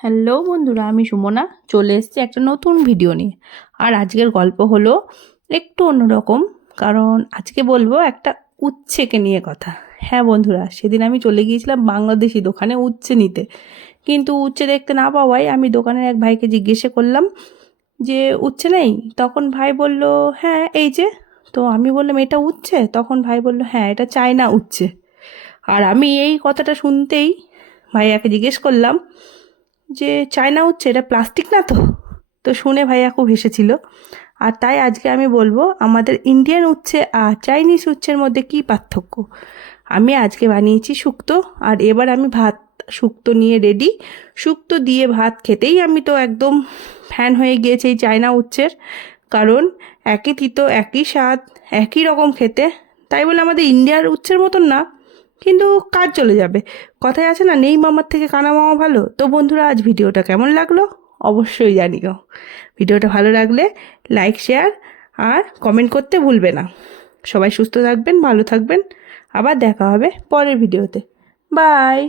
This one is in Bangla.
হ্যালো বন্ধুরা, আমি সুমনা চলে এসেছি একটা নতুন ভিডিও নিয়ে। আর আজকের গল্প হলো একটু অন্যরকম, কারণ আজকে বলবো একটা উচ্ছেকে নিয়ে কথা। হ্যাঁ বন্ধুরা, সেদিন আমি চলে গিয়েছিলাম বাংলাদেশি দোকানে উচ্ছে নিতে, কিন্তু উচ্ছে দেখতে না পাওয়ায় আমি দোকানের এক ভাইকে জিজ্ঞেস করলাম যে উচ্ছে নেই। তখন ভাই বলল হ্যাঁ এই যে। তো আমি বললাম এটা উচ্ছে? তখন ভাই বলল হ্যাঁ এটা চায়না উচ্ছে। আর আমি এই কথাটা শুনতেই ভাইয়াকে জিজ্ঞেস করলাম যে চায়না উচ্ছে এটা প্লাস্টিক না তো? তো শুনে ভাইয়া খুব হেসেছিল। আর তাই আজকে আমি বলবো আমাদের ইন্ডিয়ান উচ্ছে আর চাইনিজ উচ্ছের মধ্যে কী পার্থক্য। আমি আজকে বানিয়েছি শুক্তো, আর এবার আমি ভাত শুক্তো নিয়ে রেডি। শুক্তো দিয়ে ভাত খেতেই আমি তো একদম ফ্যান হয়ে গিয়েছি এই চায়না উচ্ছের, কারণ একই তিতো একই স্বাদ একই রকম খেতে। তাই বলে আমাদের ইন্ডিয়ার উচ্ছের মতন না, কিন্তু কাজ চলে যাবে। কথায় আছে না, নেই মামার থেকে কানা মামা ভালো। তো বন্ধুরা, আজ ভিডিওটা কেমন লাগলো অবশ্যই জানিও। ভিডিওটা ভালো লাগলে লাইক শেয়ার আর কমেন্ট করতে ভুলবে না। সবাই সুস্থ থাকবেন, ভালো থাকবেন। আবার দেখা হবে পরের ভিডিওতে। বাই।